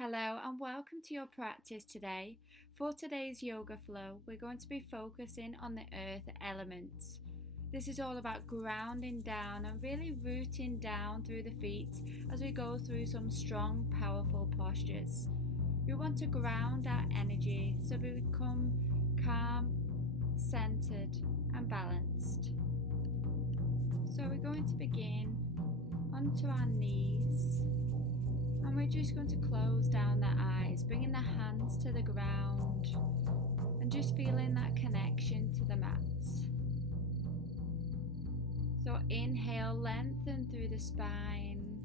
Hello and welcome to your practice today. For today's yoga flow, we're going to be focusing on the earth elements. This is all about grounding down and really rooting down through the feet as we go through some strong, powerful postures. We want to ground our energy so we become calm, centered, and balanced. So we're going to begin onto our knees. And we're just going to close down the eyes, bringing the hands to the ground and just feeling that connection to the mat. So inhale, lengthen through the spine.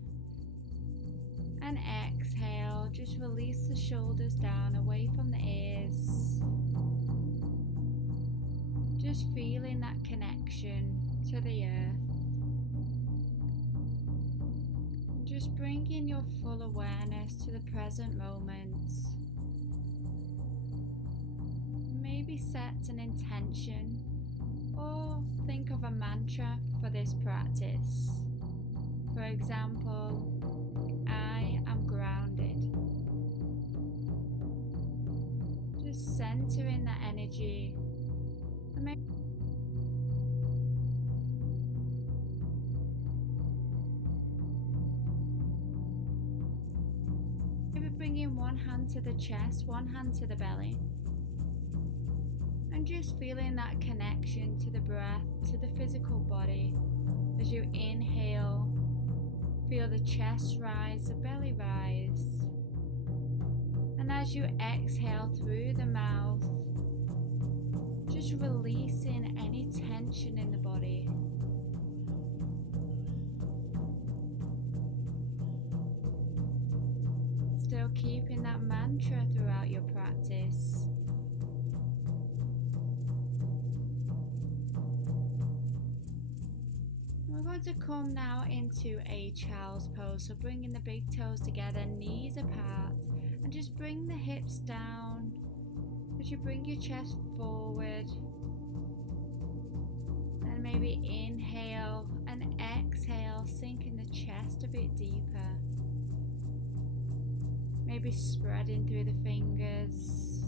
And exhale, just release the shoulders down away from the ears. Just feeling that connection to the earth. Just bringing your full awareness to the present moment. Maybe set an intention or think of a mantra for this practice. For example, I am grounded. Just centering that energy. And maybe bringing one hand to the chest, one hand to the belly, and just feeling that connection to the breath, to the physical body. As you inhale, feel the chest rise, the belly rise, and as you exhale through the mouth, just releasing any tension in the body. Still keeping that mantra throughout your practice. We're going to come now into a child's pose, so bringing the big toes together, knees apart, and just bring the hips down as you bring your chest forward. And maybe inhale and exhale, sinking the chest a bit deeper. Maybe spreading through the fingers.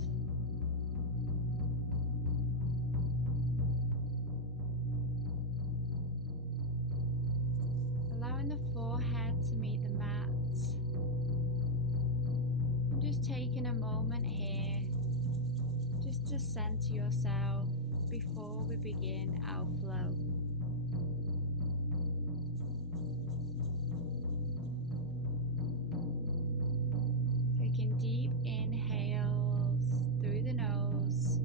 Allowing the forehead to meet the mat. And just taking a moment here just to center yourself before we begin our flow. Deep inhales through the nose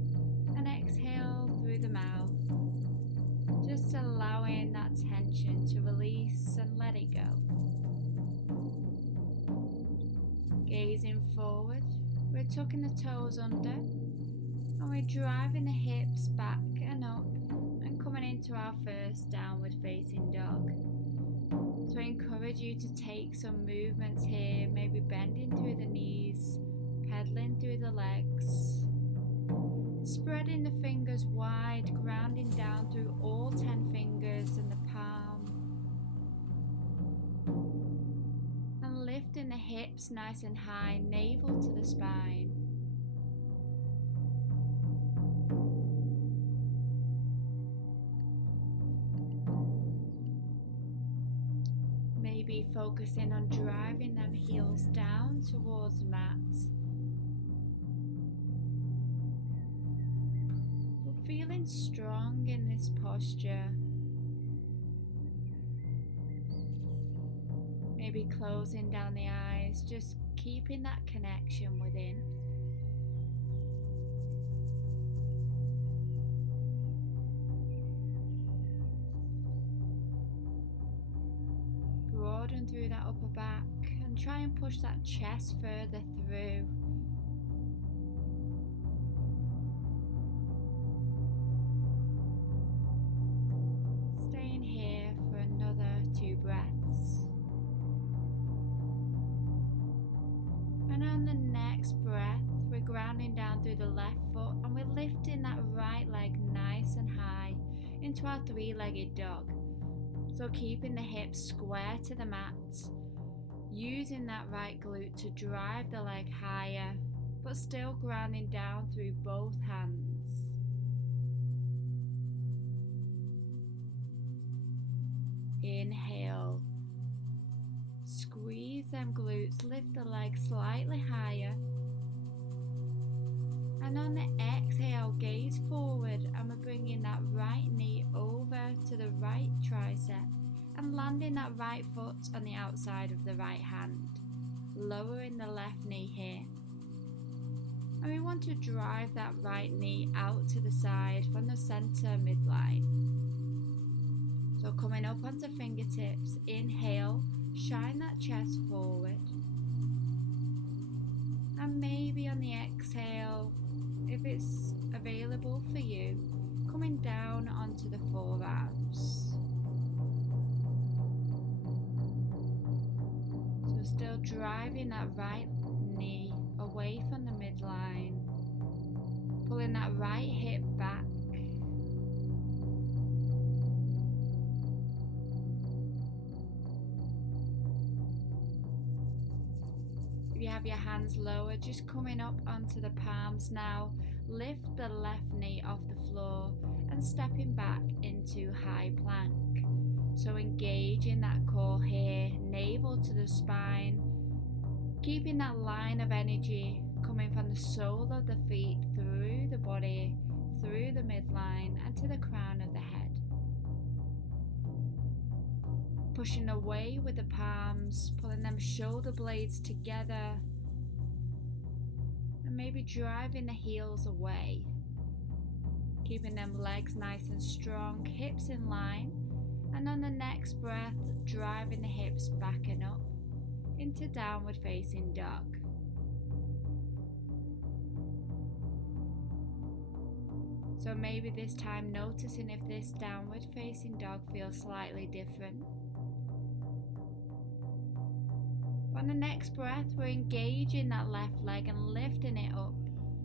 and exhale through the mouth, just allowing that tension to release and let it go. Gazing forward, we're tucking the toes under and we're driving the hips back and up and coming into our first downward facing dog. So I encourage you to take some movements here, maybe bending through the knees, pedaling through the legs, spreading the fingers wide, grounding down through all 10 fingers in the palm, and lifting the hips nice and high, navel to the spine. Maybe focusing on driving them heels down towards the mat. We're feeling strong in this posture. Maybe closing down the eyes, just keeping that connection within. Broaden through that upper back and try and push that chest further through. Staying here for another 2 breaths. And on the next breath, we're grounding down through the left foot and we're lifting that right leg nice and high into our 3-legged dog. So keeping the hips square to the mat, using that right glute to drive the leg higher, but still grounding down through both hands. Inhale, squeeze them glutes, lift the legs slightly higher. And on the exhale, gaze forward, and we're bringing that right knee over to the right tricep and landing that right foot on the outside of the right hand, lowering the left knee here. And we want to drive that right knee out to the side from the center midline. So coming up onto fingertips, inhale, shine that chest forward. And maybe on the exhale, if it's available for you, coming down onto the forearms. So still driving that right knee away from the midline, pulling that right hip back. If you have your hands lower, just coming up onto the palms now, lift the left knee off the floor and stepping back into high plank. So engaging that core here, navel to the spine, keeping that line of energy coming from the sole of the feet through the body, through the midline and to the crown of the head. Pushing away with the palms, pulling them shoulder blades together, and maybe driving the heels away. Keeping them legs nice and strong, hips in line, and on the next breath, driving the hips back and up into downward facing dog. So maybe this time noticing if this downward facing dog feels slightly different. On the next breath, we're engaging that left leg and lifting it up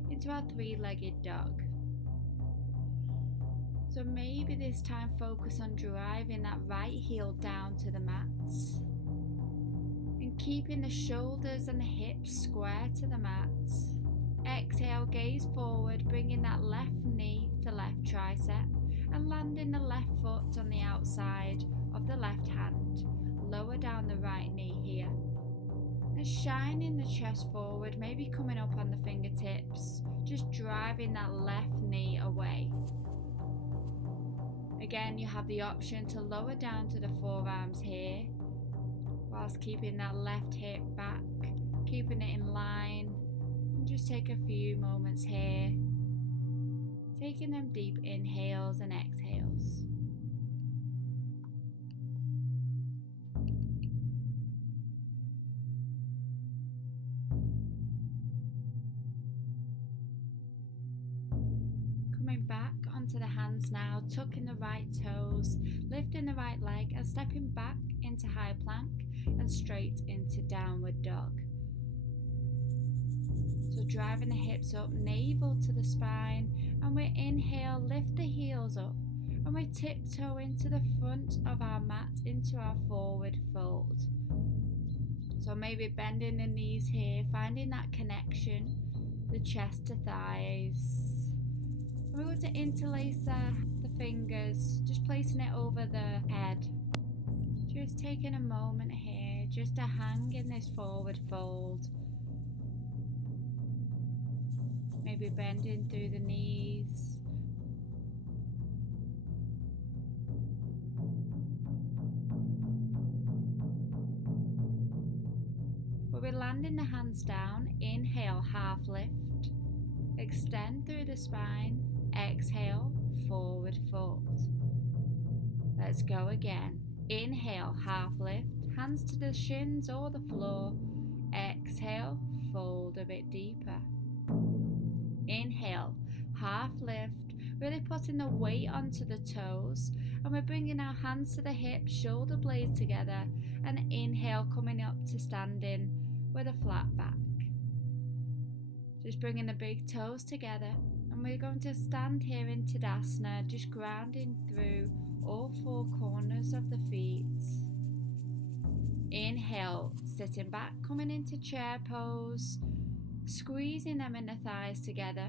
into our three-legged dog. So maybe this time focus on driving that right heel down to the mats and keeping the shoulders and the hips square to the mats. Exhale, gaze forward, bringing that left knee to left tricep and landing the left foot on the outside of the left hand. Lower down the right knee here. And shining the chest forward, maybe coming up on the fingertips, just driving that left knee away. Again, you have the option to lower down to the forearms here, whilst keeping that left hip back, keeping it in line, and just take a few moments here, taking them deep inhales and exhales. Back onto the hands now, tucking the right toes, lifting the right leg and stepping back into high plank and straight into downward dog. So driving the hips up, navel to the spine, and we inhale, lift the heels up and we tiptoe into the front of our mat into our forward fold. So maybe bending the knees here, finding that connection, the chest to thighs. We're going to interlace the fingers, just placing it over the head. Just taking a moment here, just to hang in this forward fold. Maybe bending through the knees. We'll be landing the hands down. Inhale, half lift. Extend through the spine. Exhale, forward fold. Let's go again. Inhale, half lift, hands to the shins or the floor. Exhale, fold a bit deeper. Inhale, half lift, really putting the weight onto the toes, and we're bringing our hands to the hips, shoulder blades together, and inhale, coming up to standing with a flat back. Just bringing the big toes together. And we're going to stand here in Tadasana, just grounding through all four corners of the feet. Inhale, sitting back, coming into chair pose, squeezing them inner thighs together.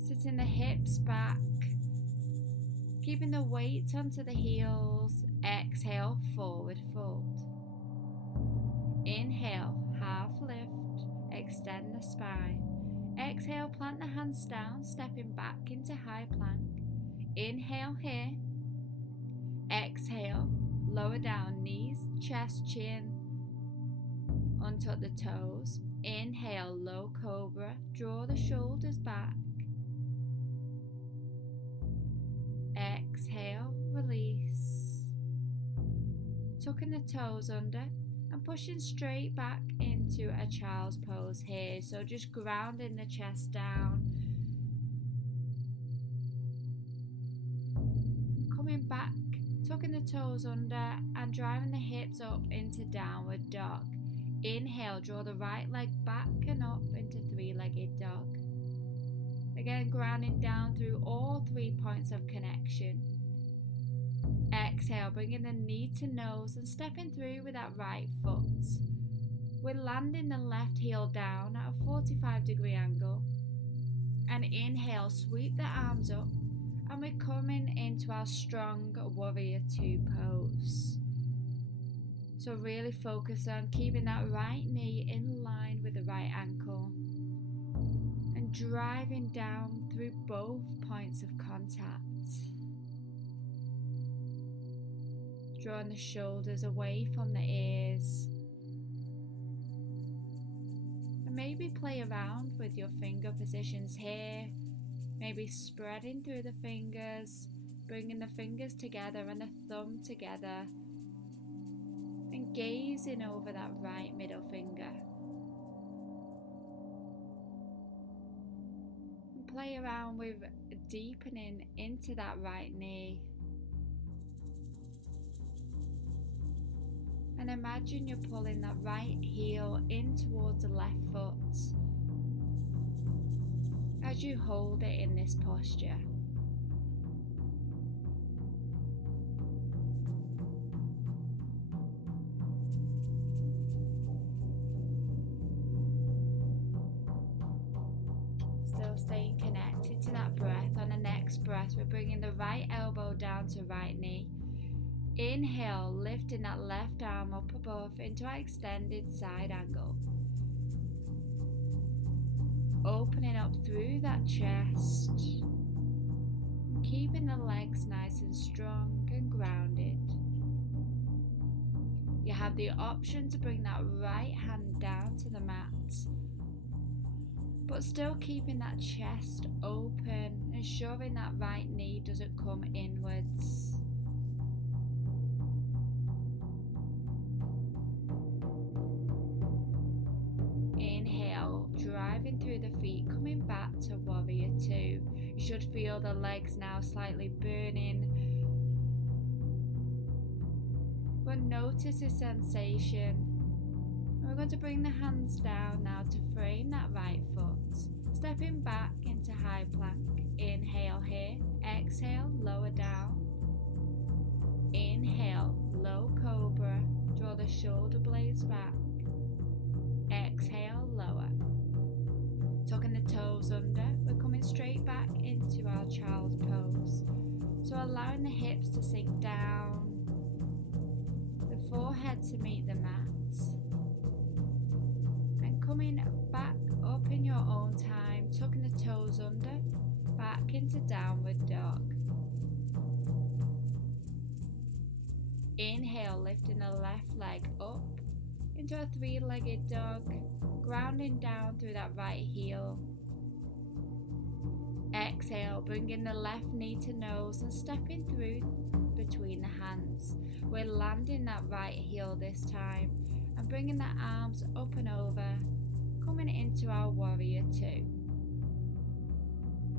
Sitting the hips back, keeping the weight onto the heels. Exhale, forward fold. Inhale, half lift, extend the spine. Exhale, plant the hands down, stepping back into high plank. Inhale here. Exhale, lower down, knees, chest, chin, untuck the toes. Inhale, low cobra, draw the shoulders back. Exhale, release. Tucking the toes under and pushing straight back into a child's pose here. So just grounding the chest down. Coming back, tucking the toes under and driving the hips up into downward dog. Inhale, draw the right leg back and up into three-legged dog. Again, grounding down through all 3 points of connection. Exhale, bringing the knee to nose and stepping through with that right foot. We're landing the left heel down at a 45-degree angle. And inhale, sweep the arms up. And we're coming into our strong warrior 2 pose. So really focus on keeping that right knee in line with the right ankle. And driving down through both points of contact. Drawing the shoulders away from the ears. And maybe play around with your finger positions here. Maybe spreading through the fingers, bringing the fingers together and the thumb together. And gazing over that right middle finger. And play around with deepening into that right knee. And imagine you're pulling that right heel in towards the left foot as you hold it in this posture. Still staying connected to that breath. On the next breath, we're bringing the right elbow down to right knee. Inhale, lifting that left arm up above into our extended side angle. Opening up through that chest. Keeping the legs nice and strong and grounded. You have the option to bring that right hand down to the mat, but still keeping that chest open, ensuring that right knee doesn't come inwards. Inhale, driving through the feet, coming back to warrior 2. You should feel the legs now slightly burning, but notice the sensation. And we're going to bring the hands down now to frame that right foot, stepping back into high plank. Inhale here, exhale, lower down. Inhale, low cobra, draw the shoulder blades back. Exhale, lower. Tucking the toes under, we're coming straight back into our child's pose. So allowing the hips to sink down, the forehead to meet the mat, and coming back up in your own time, tucking the toes under, back into downward dog. Inhale, lifting the left leg up into a three-legged dog, grounding down through that right heel. Exhale, bringing the left knee to nose and stepping through between the hands. We're landing that right heel this time and bringing the arms up and over, coming into our warrior 2.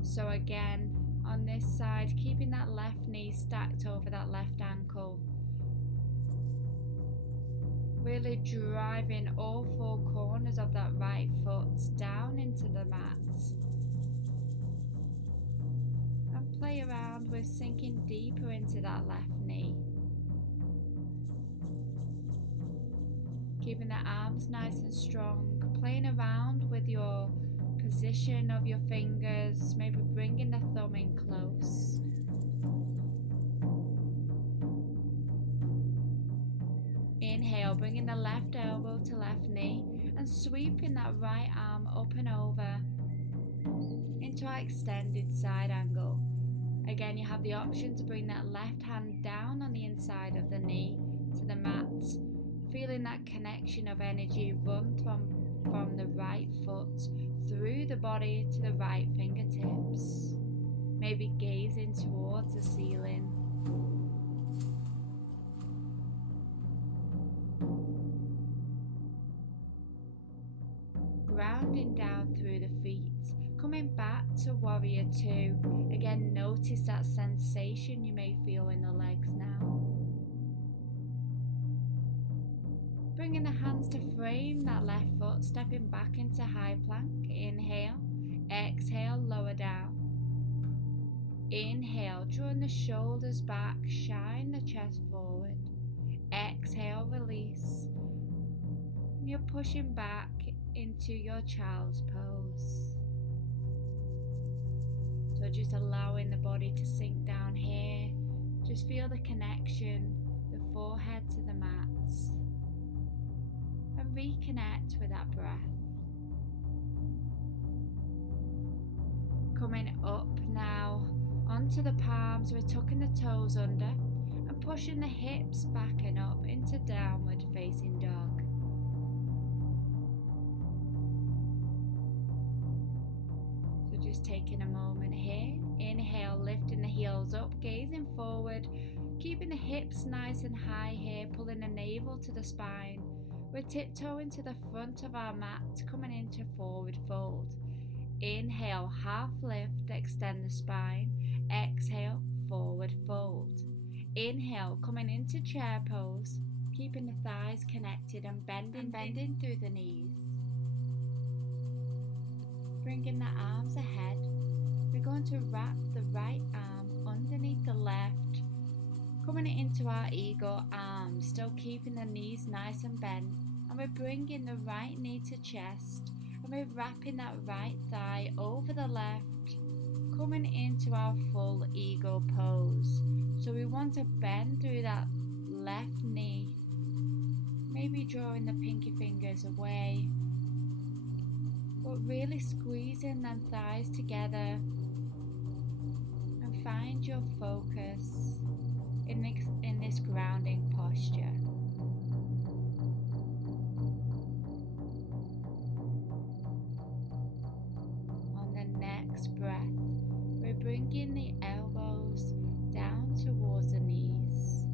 So again, on this side, keeping that left knee stacked over that left ankle. Really driving all 4 corners of that right foot down into the mat. And play around with sinking deeper into that left knee. Keeping the arms nice and strong, playing around with your position of your fingers, maybe bringing the thumb in close. Inhale, bringing the left elbow to left knee and sweeping that right arm up and over into our extended side angle. Again, you have the option to bring that left hand down on the inside of the knee to the mat, feeling that connection of energy run from the right foot through the body to the right fingertips. Maybe gazing towards the ceiling. Grounding down through the feet, coming back to Warrior Two. Again, notice that sensation you may feel in the legs now. Bringing the hands to frame that left foot, stepping back into high plank. Inhale, exhale, lower down. Inhale, drawing the shoulders back, shine the chest forward. Exhale, release. You're pushing back into your child's pose. So just allowing the body to sink down here. Just feel the connection, the forehead to the mats. And reconnect with that breath. Coming up now onto the palms, we're tucking the toes under and pushing the hips back and up into downward facing dog. So just taking a moment here. Inhale, lifting the heels up, gazing forward, keeping the hips nice and high here, pulling the navel to the spine. We're tiptoeing to the front of our mat, coming into forward fold. Inhale, half lift, extend the spine. Exhale, forward fold. Inhale, coming into chair pose, keeping the thighs connected and bending through the knees. Bringing the arms ahead, we're going to wrap the right arm underneath the left, coming into our eagle arms, still keeping the knees nice and bent, and we're bringing the right knee to chest, and we're wrapping that right thigh over the left, coming into our full eagle pose. So we want to bend through that left knee, maybe drawing the pinky fingers away, but really squeezing them thighs together, and find your focus in this grounding posture. On the next breath, we're bringing the elbows down towards the knees.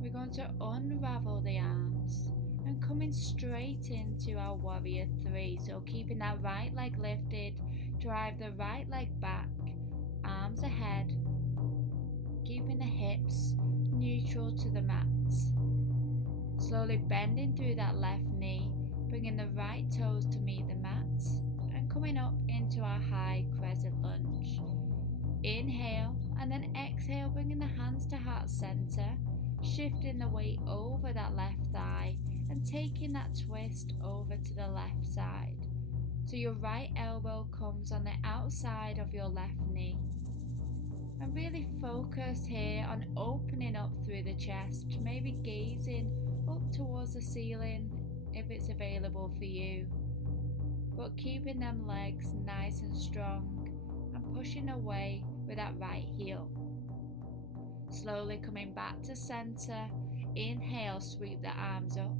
We're going to unravel the arms and coming straight into our Warrior Three. So keeping that right leg lifted, drive the right leg back, arms ahead, keeping the hips neutral to the mat. Slowly bending through that left knee, bringing the right toes to meet the mat, and coming up into our high crescent lunge. Inhale and then exhale, bringing the hands to heart center, shifting the weight over that left thigh and taking that twist over to the left side. So your right elbow comes on the outside of your left knee. And really focus here on opening up through the chest, maybe gazing up towards the ceiling if it's available for you, but keeping them legs nice and strong and pushing away with that right heel. Slowly coming back to center. Inhale, sweep the arms up.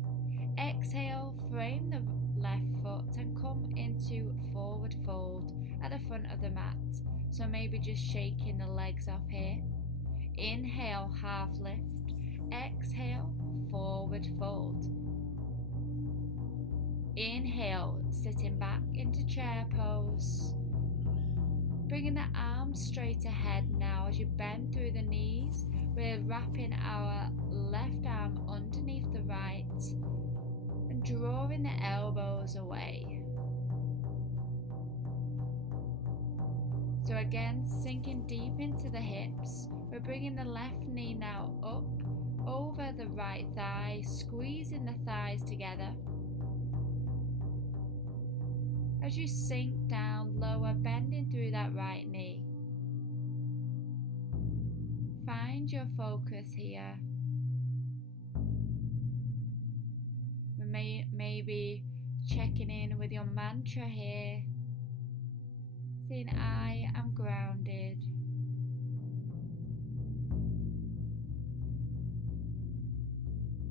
Exhale, frame the left foot and come into forward fold at the front of the mat. So maybe just shaking the legs off here. Inhale, half lift. Exhale, forward fold. Inhale, sitting back into chair pose. Bringing the arms straight ahead now as you bend through the knees. We're wrapping our left arm underneath the right and drawing the elbows away. So again, sinking deep into the hips, we're bringing the left knee now up over the right thigh, squeezing the thighs together. As you sink down lower, bending through that right knee. Find your focus here. Maybe checking in with your mantra here, saying I am grounded.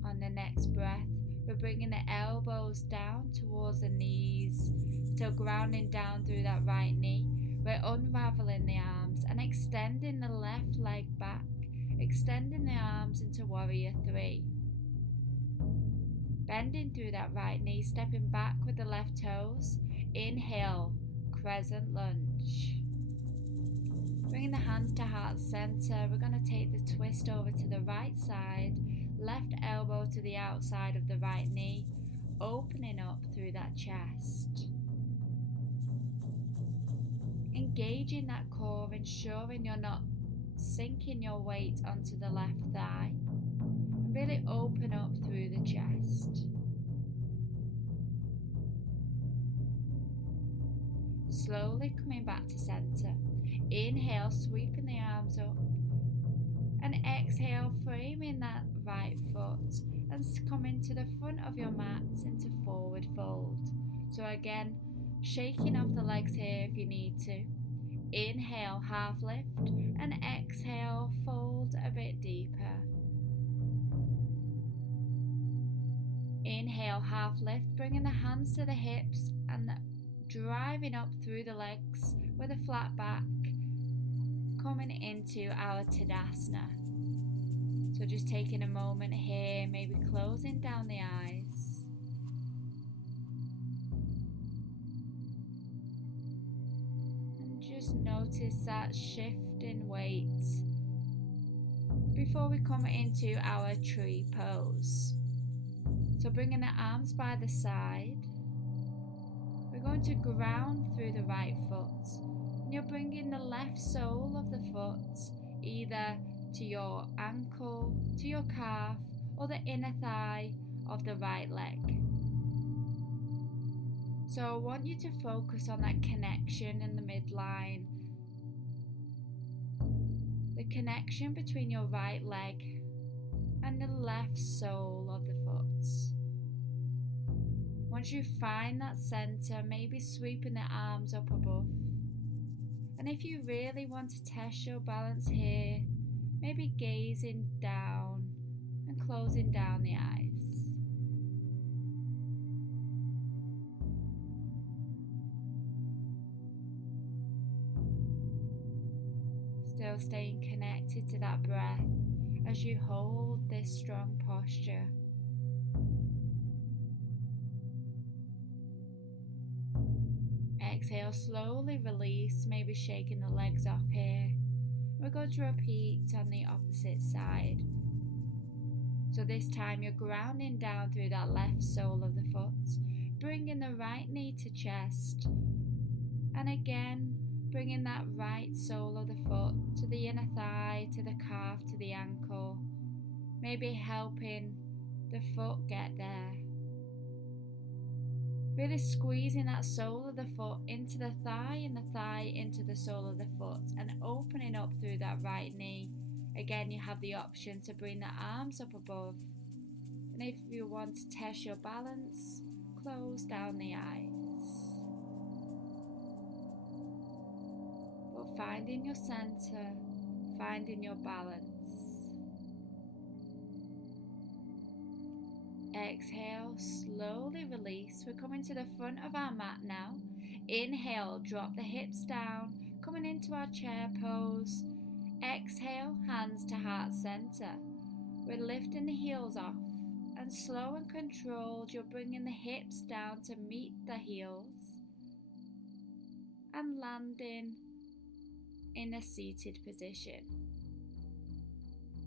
On the next breath, we're bringing the elbows down towards the knees, still grounding down through that right knee. We're unraveling the arms and extending the left leg back, extending the arms into warrior three. Bending through that right knee, stepping back with the left toes. Inhale, crescent lunge. Bringing the hands to heart center, we're going to take the twist over to the right side, left elbow to the outside of the right knee, opening up through that chest. Engaging that core, ensuring you're not sinking your weight onto the left thigh. Really open up through the chest. Slowly coming back to center. Inhale, sweeping the arms up. And exhale, framing that right foot and coming to the front of your mat into forward fold. So again, shaking off the legs here if you need to. Inhale, half lift, and exhale, fold a bit deeper. Inhale, half lift, bringing the hands to the hips and driving up through the legs with a flat back, coming into our Tadasana. So just taking a moment here, maybe closing down the eyes. And just notice that shift in weight before we come into our tree pose. So bringing the arms by the side, we're going to ground through the right foot. And you're bringing the left sole of the foot either to your ankle, to your calf, or the inner thigh of the right leg. So I want you to focus on that connection in the midline. The connection between your right leg and the left sole of the foot. Once you find that center, maybe sweeping the arms up above. And if you really want to test your balance here, maybe gazing down and closing down the eyes. Still staying connected to that breath as you hold this strong posture. Exhale, slowly release, maybe shaking the legs off here. We're going to repeat on the opposite side. So this time you're grounding down through that left sole of the foot, bringing the right knee to chest, and again bringing that right sole of the foot to the inner thigh, to the calf, to the ankle, maybe helping the foot get there. Really squeezing that sole of the foot into the thigh and the thigh into the sole of the foot and opening up through that right knee. Again, you have the option to bring the arms up above. And if you want to test your balance, close down the eyes. But finding your center, finding your balance. Exhale, slowly release. We're coming to the front of our mat now. Inhale, drop the hips down, coming into our chair pose. Exhale, hands to heart center. We're lifting the heels off, and slow and controlled, you're bringing the hips down to meet the heels and landing in a seated position.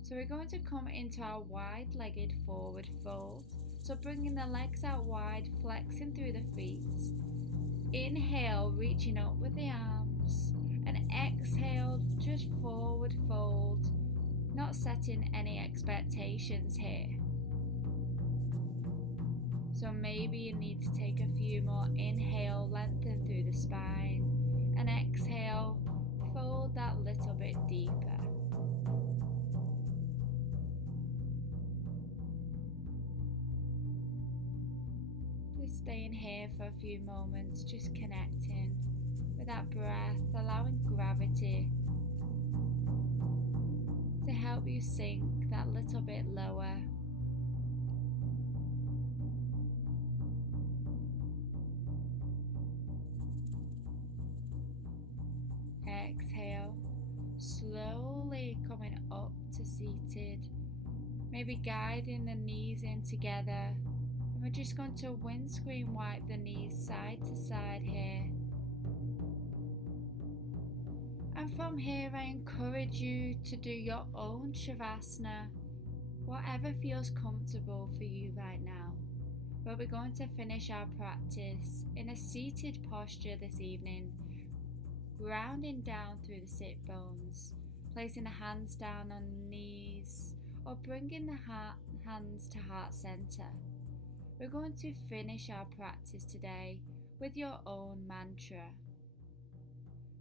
So we're going to come into our wide-legged forward fold. So bringing the legs out wide, flexing through the feet. Inhale, reaching up with the arms. And exhale, just forward fold, not setting any expectations here. So maybe you need to take a few more inhale, lengthen through the spine, and exhale, fold that little bit deeper. Just staying here for a few moments, just connecting with that breath, allowing gravity to help you sink that little bit lower. Exhale, slowly coming up to seated, maybe guiding the knees in together. And we're just going to windscreen wipe the knees side to side here. And from here, I encourage you to do your own Shavasana, whatever feels comfortable for you right now. But we're going to finish our practice in a seated posture this evening, grounding down through the sit bones, placing the hands down on the knees, or bringing the hands to heart center. We're going to finish our practice today with your own mantra.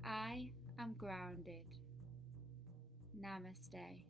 I am grounded. Namaste.